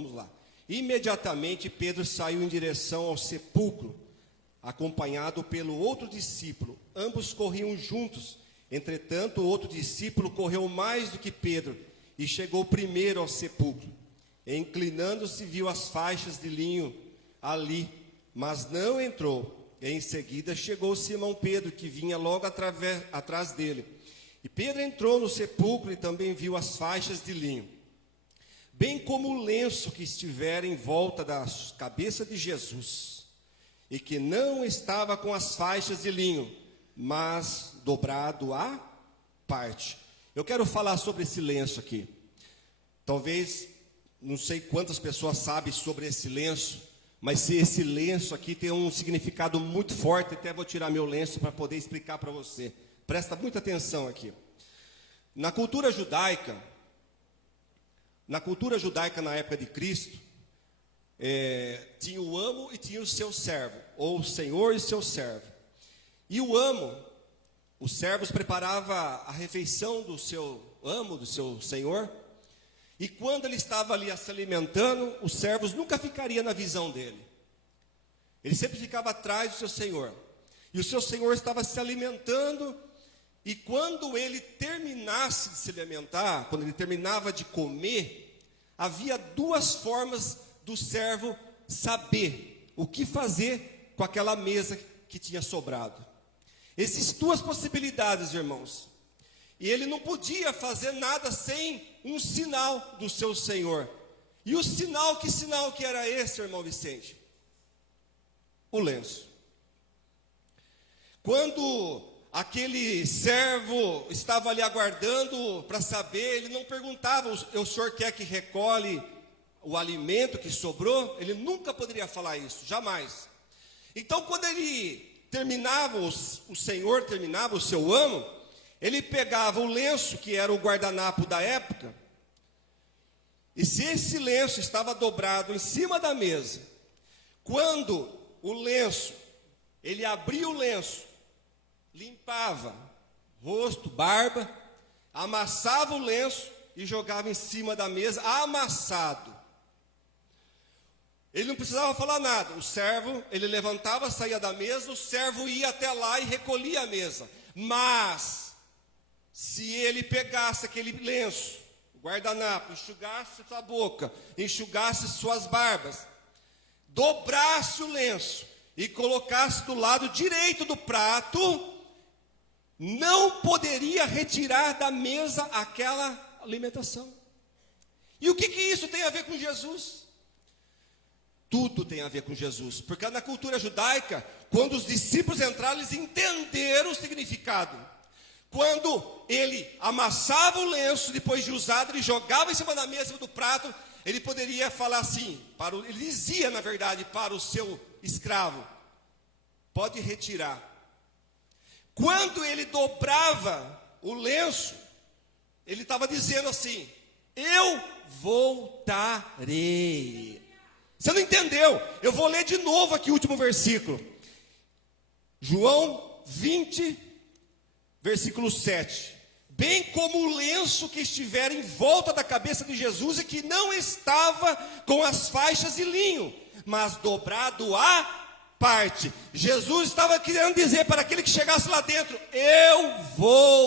Vamos lá. Imediatamente Pedro saiu em direção ao sepulcro, acompanhado pelo outro discípulo. Ambos corriam juntos. Entretanto, o outro discípulo correu mais do que Pedro e chegou primeiro ao sepulcro. Inclinando-se, viu as faixas de linho ali, mas não entrou. Em seguida, chegou Simão Pedro, que vinha logo atrás dele. E Pedro entrou no sepulcro e também viu as faixas de linho, bem como o lenço que estivera em volta da cabeça de Jesus, e que não estava com as faixas de linho, mas dobrado à parte. Eu quero falar sobre esse lenço aqui. Talvez, não sei quantas pessoas sabem sobre esse lenço, mas se esse lenço aqui tem um significado muito forte, até vou tirar meu lenço para poder explicar para você. Presta muita atenção aqui. Na cultura judaica na época de Cristo, tinha o amo e tinha o seu servo, ou o senhor e seu servo. E o amo, os servos preparava a refeição do seu amo, do seu senhor, e quando ele estava ali se alimentando, os servos nunca ficariam na visão dele. Ele sempre ficava atrás do seu senhor. E o seu senhor estava se alimentando, e quando ele terminasse de se alimentar, quando ele terminava de comer, havia duas formas do servo saber o que fazer com aquela mesa que tinha sobrado. Existem duas possibilidades, irmãos. E ele não podia fazer nada sem um sinal do seu senhor. E o sinal, que sinal que era esse, irmão Vicente? O lenço. Quando aquele servo estava ali aguardando para saber, ele não perguntava: o senhor quer que recolhe o alimento que sobrou? Ele nunca poderia falar isso, jamais. Então, quando ele terminava, o senhor terminava, o seu amo, ele pegava o lenço, que era o guardanapo da época, e se esse lenço estava dobrado em cima da mesa, quando o lenço, ele abria o lenço, limpava rosto, barba, amassava o lenço e jogava em cima da mesa, amassado. Ele não precisava falar nada. O servo, ele levantava, saía da mesa, o servo ia até lá e recolhia a mesa. Mas se ele pegasse aquele lenço, o guardanapo, enxugasse sua boca, enxugasse suas barbas, dobrasse o lenço e colocasse do lado direito do prato, não poderia retirar da mesa aquela alimentação. E o que isso tem a ver com Jesus? Tudo tem a ver com Jesus, porque na cultura judaica, quando os discípulos entraram, eles entenderam o significado. Quando ele amassava o lenço, depois de usado, ele jogava em cima da mesa, em cima do prato, ele poderia falar assim, ele dizia, na verdade, para o seu escravo: pode retirar. Quando ele dobrava o lenço, ele estava dizendo assim: eu voltarei. Você não entendeu? Eu vou ler de novo aqui o último versículo. João 20, versículo 7. Bem como o lenço que estivera em volta da cabeça de Jesus e que não estava com as faixas de linho, mas dobrado à parte. Jesus estava querendo dizer para aquele que chegasse lá dentro: eu voltarei.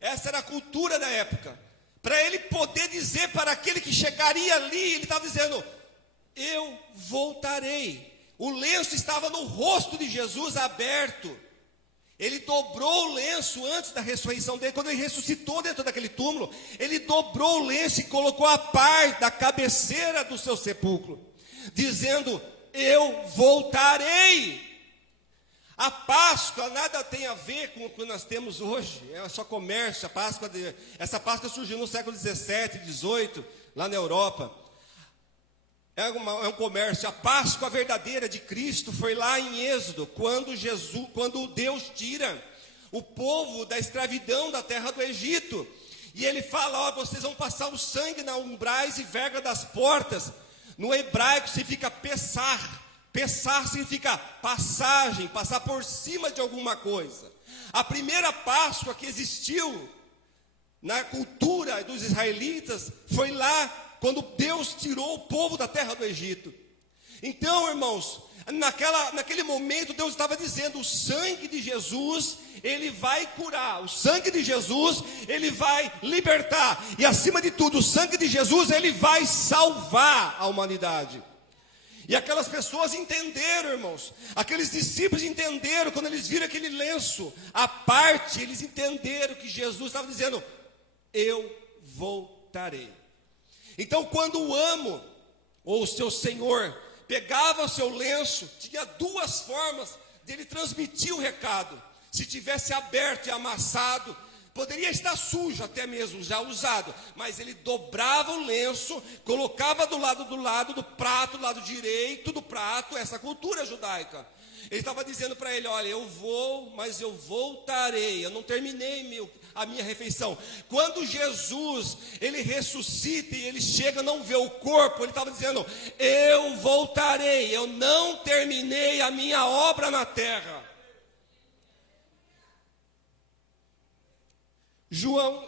Essa era a cultura da época. Para ele poder dizer para aquele que chegaria ali, ele estava dizendo: eu voltarei. O lenço estava no rosto de Jesus aberto. Ele dobrou o lenço antes da ressurreição dele. Quando ele ressuscitou dentro daquele túmulo, ele dobrou o lenço e colocou a par da cabeceira do seu sepulcro, dizendo: eu voltarei. A Páscoa nada tem a ver com o que nós temos hoje. É só comércio. Essa Páscoa surgiu no século 17, 18, lá na Europa. É um comércio. A Páscoa verdadeira de Cristo foi lá em Êxodo, quando Deus tira o povo da escravidão da terra do Egito. E ele fala: vocês vão passar o sangue na umbrais e verga das portas. No hebraico significa pessar. Pessar significa passagem, passar por cima de alguma coisa. A primeira Páscoa que existiu na cultura dos israelitas, foi lá quando Deus tirou o povo da terra do Egito. Então, irmãos, naquele momento Deus estava dizendo: o sangue de Jesus, ele vai curar, o sangue de Jesus, ele vai libertar, e acima de tudo, o sangue de Jesus, ele vai salvar a humanidade. E aquelas pessoas entenderam, irmãos, aqueles discípulos entenderam, quando eles viram aquele lenço à parte, eles entenderam que Jesus estava dizendo: eu voltarei. Então, quando o amo, ou o seu senhor, pegava o seu lenço, tinha duas formas dele transmitir o recado. Se tivesse aberto e amassado, poderia estar sujo até mesmo, já usado, mas ele dobrava o lenço, colocava do lado do prato, do lado direito do prato, essa cultura judaica. Ele estava dizendo para ele: olha, eu vou, mas eu voltarei, eu não terminei a minha refeição. Quando Jesus, ele ressuscita e ele chega, não vê o corpo, ele estava dizendo: eu voltarei, eu não terminei a minha obra na terra. João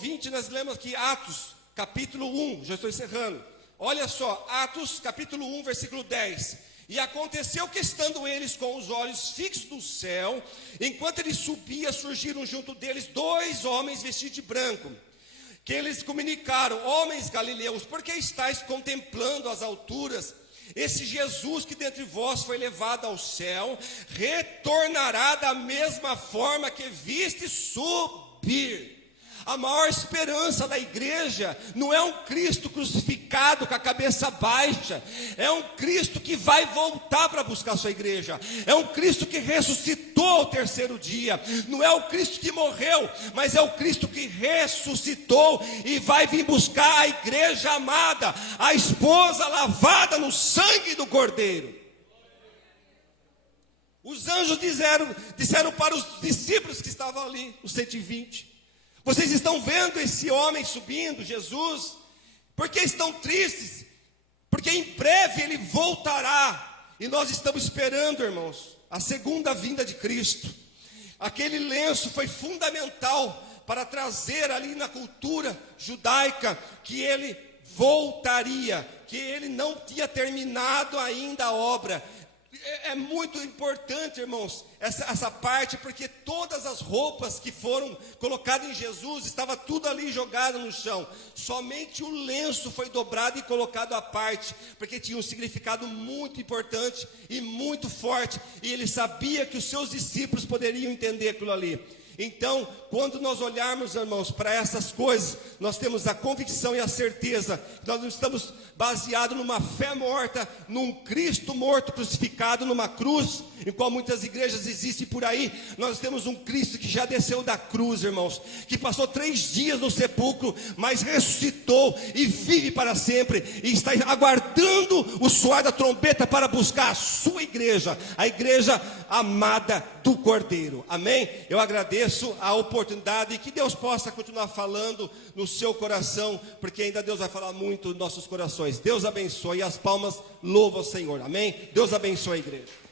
20, nós lemos aqui Atos, capítulo 1, já estou encerrando. Olha só, Atos, capítulo 1, versículo 10. E aconteceu que, estando eles com os olhos fixos no céu, enquanto ele subia, surgiram junto deles 2 homens vestidos de branco, que eles comunicaram: homens galileus, por que estáis contemplando as alturas? Esse Jesus que dentre vós foi levado ao céu, retornará da mesma forma que viste subir. A maior esperança da igreja não é um Cristo crucificado com a cabeça baixa, é um Cristo que vai voltar para buscar a sua igreja, é um Cristo que ressuscitou ao 3º dia, não é o Cristo que morreu, mas é o Cristo que ressuscitou e vai vir buscar a igreja amada, a esposa lavada no sangue do Cordeiro. Os anjos disseram para os discípulos que estavam ali, os 120: vocês estão vendo esse homem subindo, Jesus? Por que estão tristes? Porque em breve ele voltará. E nós estamos esperando, irmãos, a segunda vinda de Cristo. Aquele lenço foi fundamental para trazer ali na cultura judaica que ele voltaria, que ele não tinha terminado ainda a obra. É muito importante, irmãos, essa parte, porque todas as roupas que foram colocadas em Jesus, estava tudo ali jogado no chão. Somente o lenço foi dobrado e colocado à parte, porque tinha um significado muito importante e muito forte, e ele sabia que os seus discípulos poderiam entender aquilo ali. Então, quando nós olharmos, irmãos, para essas coisas, nós temos a convicção e a certeza que nós não estamos baseados numa fé morta, num Cristo morto crucificado numa cruz, em qual muitas igrejas existem por aí. Nós temos um Cristo que já desceu da cruz, irmãos, que passou 3 dias no sepulcro, mas ressuscitou e vive para sempre, e está aguardando o soar da trombeta para buscar a sua igreja, a igreja amada do Cordeiro. Amém? Eu agradeço a oportunidade e que Deus possa continuar falando no seu coração, porque ainda Deus vai falar muito nos nossos corações. Deus abençoe, e as palmas louvam ao Senhor. Amém? Deus abençoe a igreja.